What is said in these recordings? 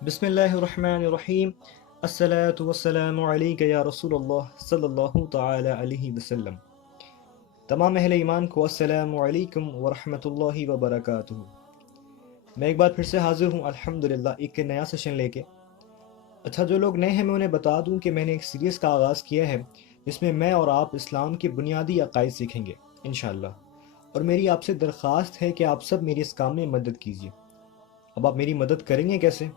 بسم اللہ الرحمن الرحیم الصلاۃ والسلام علیک یا رسول اللہ صلی اللہ تعالی علیہ وسلم۔ تمام اہل ایمان کو السلام علیکم ورحمۃ اللہ وبرکاتہ۔ میں ایک بار پھر سے حاضر ہوں الحمدللہ ایک نیا سیشن لے کے۔ اچھا، جو لوگ نئے ہیں میں انہیں بتا دوں کہ میں نے ایک سیریز کا آغاز کیا ہے جس میں میں اور آپ اسلام کے بنیادی عقائد سیکھیں گے انشاءاللہ، اور میری آپ سے درخواست ہے کہ آپ سب میری اس کام میں مدد کیجیے۔ اب آپ میری مدد کریں گے کیسے؟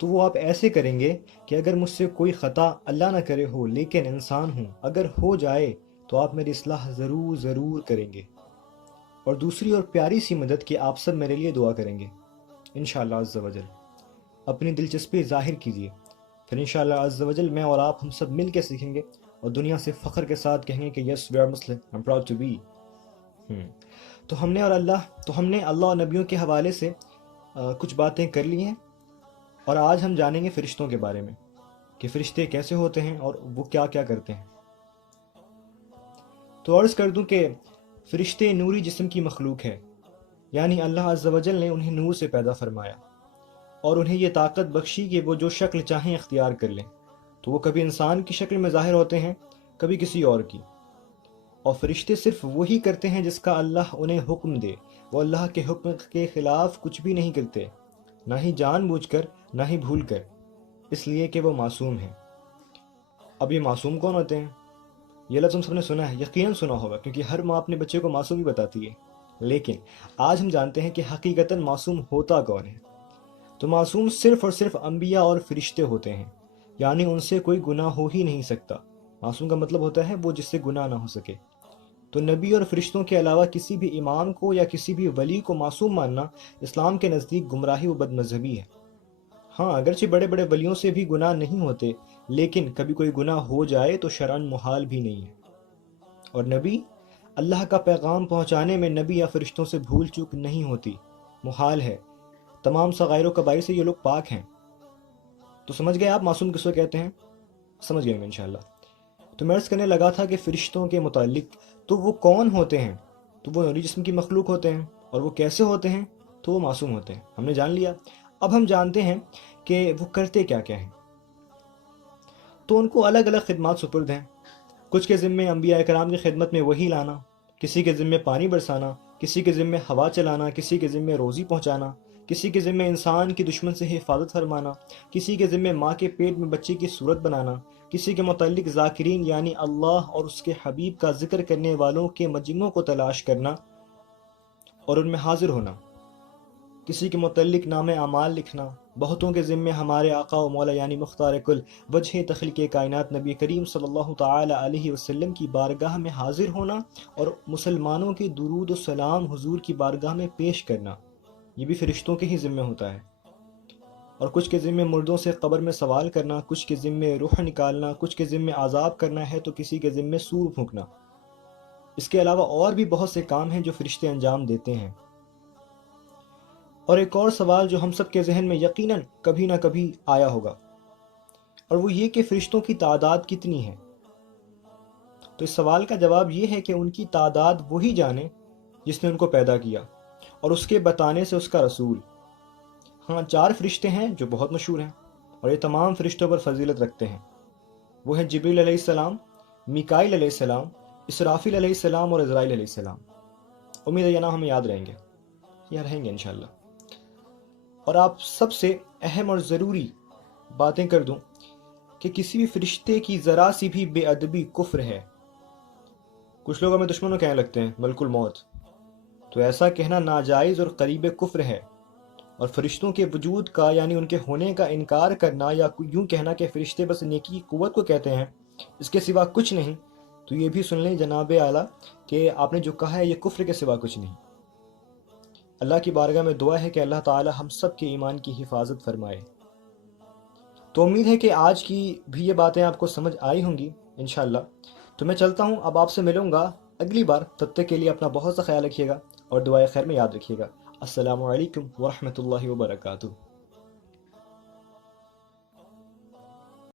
تو وہ آپ ایسے کریں گے کہ اگر مجھ سے کوئی خطا اللہ نہ کرے ہو لیکن انسان ہوں، اگر ہو جائے تو آپ میری اصلاح ضرور کریں گے۔ اور دوسری اور پیاری سی مدد کہ آپ سب میرے لیے دعا کریں گے انشاءاللہ عز و جل۔ اپنی دلچسپی ظاہر کیجیے، پھر انشاءاللہ عز و جل میں اور آپ ہم سب مل کے سیکھیں گے اور دنیا سے فخر کے ساتھ کہیں گے کہ yes we are Muslim, I am proud to be. تو ہم نے اللہ اور نبیوں کے حوالے سے کچھ باتیں کر لی ہیں، اور آج ہم جانیں گے فرشتوں کے بارے میں کہ فرشتے کیسے ہوتے ہیں اور وہ کیا کیا کرتے ہیں۔ تو عرض کر دوں کہ فرشتے نوری جسم کی مخلوق ہے، یعنی اللہ عز و جل نے انہیں نور سے پیدا فرمایا اور انہیں یہ طاقت بخشی کہ وہ جو شکل چاہیں اختیار کر لیں۔ تو وہ کبھی انسان کی شکل میں ظاہر ہوتے ہیں، کبھی کسی اور کی، اور فرشتے صرف وہی کرتے ہیں جس کا اللہ انہیں حکم دے۔ وہ اللہ کے حکم کے خلاف کچھ بھی نہیں کرتے، نہ ہی جان بوجھ کر نہ ہی بھول کر، اس لیے کہ وہ معصوم ہیں۔ اب یہ معصوم کون ہوتے ہیں؟ یہ لفظ ہم سب نے سنا ہے، یقیناً سنا ہوگا، کیونکہ ہر ماں اپنے بچے کو معصوم ہی بتاتی ہے، لیکن آج ہم جانتے ہیں کہ حقیقتاً معصوم ہوتا کون ہے۔ تو معصوم صرف اور صرف انبیاء اور فرشتے ہوتے ہیں، یعنی ان سے کوئی گناہ ہو ہی نہیں سکتا۔ معصوم کا مطلب ہوتا ہے وہ جس سے گناہ نہ ہو سکے۔ تو نبی اور فرشتوں کے علاوہ کسی بھی امام کو یا کسی بھی ولی کو معصوم ماننا اسلام کے نزدیک گمراہی و بد مذہبی ہے۔ ہاں، اگرچہ بڑے بڑے ولیوں سے بھی گناہ نہیں ہوتے، لیکن کبھی کوئی گناہ ہو جائے تو شرعاً محال بھی نہیں ہے۔ اور نبی، اللہ کا پیغام پہنچانے میں نبی یا فرشتوں سے بھول چوک نہیں ہوتی، محال ہے۔ تمام صغائر و کبائر سے یہ لوگ پاک ہیں۔ تو سمجھ گئے آپ معصوم کس کو کہتے ہیں؟ سمجھ گئے ہوں گے انشاءاللہ۔ تو میں عرض کرنے لگا تھا کہ فرشتوں کے متعلق، تو وہ کون ہوتے ہیں؟ تو وہ نوری جسم کی مخلوق ہوتے ہیں، اور وہ کیسے ہوتے ہیں؟ تو وہ معصوم ہوتے ہیں، ہم نے جان لیا۔ اب ہم جانتے ہیں کہ وہ کرتے کیا کیا ہیں۔ تو ان کو الگ الگ خدمات سپرد ہیں۔ کچھ کے ذمے انبیاء کرام کی خدمت میں وحی لانا، کسی کے ذمے پانی برسانا، کسی کے ذمے ہوا چلانا، کسی کے ذمے روزی پہنچانا، کسی کے ذمے انسان کی دشمن سے حفاظت فرمانا، کسی کے ذمے ماں کے پیٹ میں بچے کی صورت بنانا، کسی کے متعلق ذاکرین یعنی اللہ اور اس کے حبیب کا ذکر کرنے والوں کے مجموعوں کو تلاش کرنا اور ان میں حاضر ہونا، کسی کے متعلق نام اعمال لکھنا، بہتوں کے ذمے ہمارے آقا و مولا یعنی مختار کل وجہ تخلیق کائنات نبی کریم صلی اللہ تعالی علیہ وسلم کی بارگاہ میں حاضر ہونا اور مسلمانوں کے درود و سلام حضور کی بارگاہ میں پیش کرنا، یہ بھی فرشتوں کے ہی ذمے ہوتا ہے۔ اور کچھ کے ذمے مردوں سے قبر میں سوال کرنا، کچھ کے ذمے روح نکالنا، کچھ کے ذمے عذاب کرنا ہے تو کسی کے ذمے سور پھونکنا۔ اس کے علاوہ اور بھی بہت سے کام ہیں جو فرشتے انجام دیتے ہیں۔ اور ایک اور سوال جو ہم سب کے ذہن میں یقیناً کبھی نہ کبھی آیا ہوگا، اور وہ یہ کہ فرشتوں کی تعداد کتنی ہے؟ تو اس سوال کا جواب یہ ہے کہ ان کی تعداد وہی جانے جس نے ان کو پیدا کیا، اور اس کے بتانے سے اس کا رسول۔ ہاں، 4 فرشتے ہیں جو بہت مشہور ہیں اور یہ تمام فرشتوں پر فضیلت رکھتے ہیں۔ وہ ہیں جبریل علیہ السلام، میکائیل علیہ السلام، اسرافیل علیہ السلام اور عزرائیل علیہ السلام۔ امید ہے یہ نام ہمیں یاد رہیں گے، یا رہیں گے انشاءاللہ۔ اور آپ سب سے اہم اور ضروری باتیں کر دوں کہ کسی بھی فرشتے کی ذرا سی بھی بے ادبی کفر ہے۔ کچھ لوگ ہمیں دشمنوں کہنے لگتے ہیں ملک الموت، تو ایسا کہنا ناجائز اور قریب کفر ہے۔ اور فرشتوں کے وجود کا یعنی ان کے ہونے کا انکار کرنا، یا یوں کہنا کہ فرشتے بس نیکی کی قوت کو کہتے ہیں، اس کے سوا کچھ نہیں، تو یہ بھی سن لیں جناب اعلیٰ کہ آپ نے جو کہا ہے یہ کفر کے سوا کچھ نہیں۔ اللہ کی بارگاہ میں دعا ہے کہ اللہ تعالی ہم سب کے ایمان کی حفاظت فرمائے۔ تو امید ہے کہ آج کی بھی یہ باتیں آپ کو سمجھ آئی ہوں گی انشاءاللہ۔ تو میں چلتا ہوں، اب آپ سے ملوں گا اگلی بار، تب تک کے لیے اپنا بہت سا خیال رکھیے گا اور دعائے خیر میں یاد رکھیے گا۔ السلام علیکم ورحمۃ اللہ وبرکاتہ۔